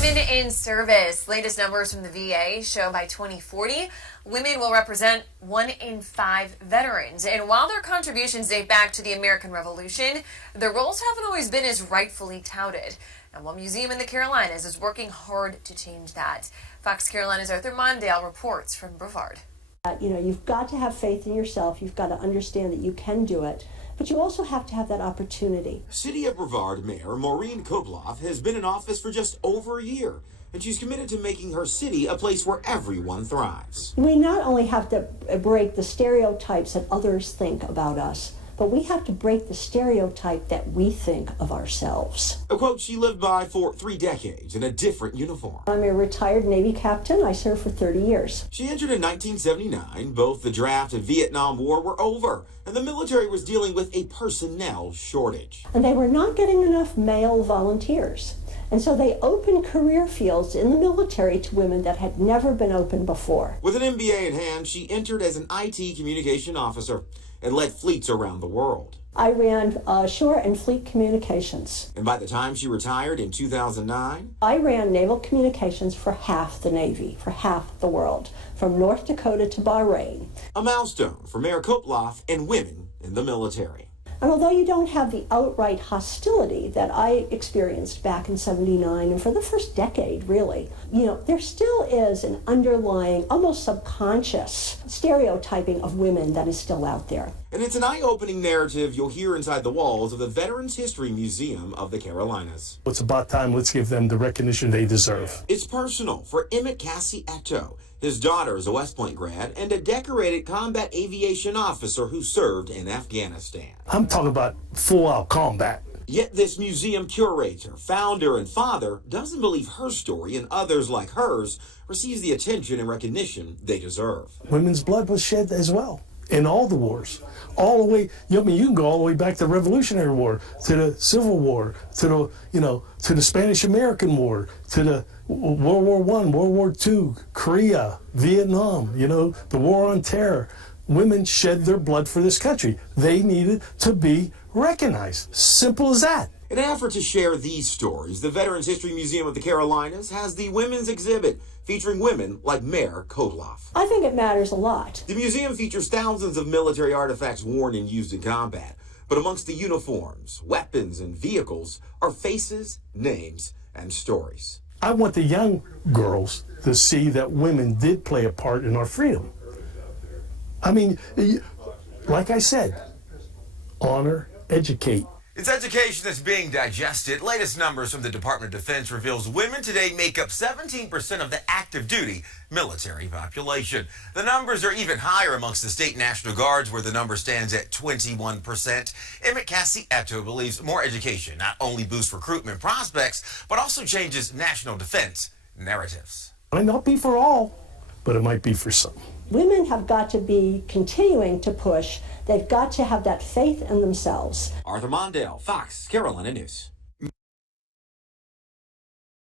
Women in service. Latest numbers from the VA show by 2040, women will represent 1 in 5 veterans. And while their contributions date back to the American Revolution, their roles haven't always been as rightfully touted. And one museum in the Carolinas is working hard to change that. Fox Carolina's Arthur Mondale reports from Brevard. You've got to have faith in yourself. You've got to understand that you can do it. But you also have to have that opportunity. City of Brevard Mayor Maureen Koploff has been in office for just over a year, and she's committed to making her city a place where everyone thrives. We not only have to break the stereotypes that others think about us, but we have to break the stereotype that we think of ourselves. A quote she lived by for 3 decades in a different uniform. I'm a retired Navy captain. I served for 30 years. She entered in 1979. Both the draft and Vietnam War were over, and the military was dealing with a personnel shortage. And they were not getting enough male volunteers. And so they opened career fields in the military to women that had never been opened before. With an MBA in hand, she entered as an IT communication officer and led fleets around the world. I ran shore and fleet communications. And by the time she retired in 2009, I ran naval communications for half the Navy, for half the world, from North Dakota to Bahrain. A milestone for Mayor Koploff and women in the military. And although you don't have the outright hostility that I experienced back in '79 and for the first decade, really, there still is an underlying, almost subconscious stereotyping of women that is still out there. And it's an eye-opening narrative you'll hear inside the walls of the Veterans History Museum of the Carolinas. It's about time. Let's give them the recognition they deserve. It's personal for Emmett Cassie Etto. His daughter is a West Point grad and a decorated combat aviation officer who served in Afghanistan. I'm talking about full-out combat. Yet this museum curator, founder, and father doesn't believe her story and others like hers receives the attention and recognition they deserve. Women's blood was shed as well in all the wars. All the way, you can go all the way back to the Revolutionary War, to the Civil War, to the Spanish-American War, to the World War I, World War II, Korea, Vietnam, the War on Terror. Women shed their blood for this country. They needed to be recognized. Simple as that. In an effort to share these stories, the Veterans History Museum of the Carolinas has the women's exhibit featuring women like Mayor Koploff. I think it matters a lot. The museum features thousands of military artifacts worn and used in combat, but amongst the uniforms, weapons, and vehicles are faces, names, and stories. I want the young girls to see that women did play a part in our freedom. I mean, like I said, honor, educate. It's education that's being digested. Latest numbers from the Department of Defense reveals women today make up 17% of the active duty military population. The numbers are even higher amongst the state National Guards, where the number stands at 21%. Emmett Cassie Etto believes more education not only boosts recruitment prospects, but also changes national defense narratives. It might not be for all, but it might be for some. Women have got to be continuing to push. They've got to have that faith in themselves. Arthur Mondale, Fox Carolina News.